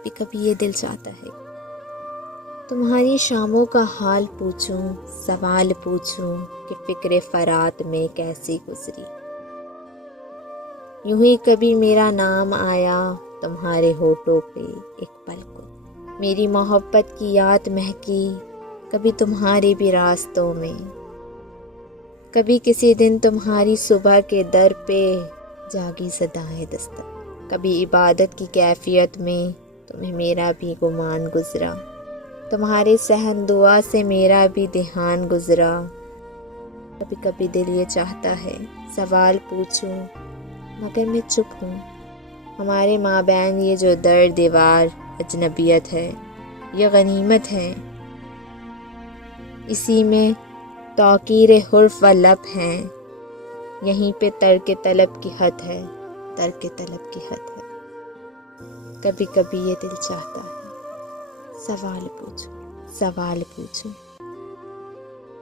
کبھی کبھی یہ دل چاہتا ہے تمہاری شاموں کا حال پوچھوں، سوال پوچھوں کہ فکر فرات میں کیسی گزری۔ یوں ہی کبھی میرا نام آیا تمہارے ہونٹوں پہ ایک پل کو، میری محبت کی یاد مہکی کبھی تمہارے بھی راستوں میں۔ کبھی کسی دن تمہاری صبح کے در پہ جاگی صدائیں دستک، کبھی عبادت کی کیفیت میں تمہیں میرا بھی گمان گزرا، تمہارے صحن دعا سے میرا بھی دھیان گزرا۔ کبھی کبھی دل یہ چاہتا ہے سوال پوچھوں مگر میں چپ ہوں، ہمارے مابین یہ جو در دیوار اجنبیت ہے یہ غنیمت ہے، اسی میں توقیر حرف و لب ہیں، یہیں پہ ترک طلب کی حد ہے، ترک طلب کی حد ہے۔ کبھی کبھی یہ دل چاہتا ہے سوال پوچھوں، سوال پوچھوں۔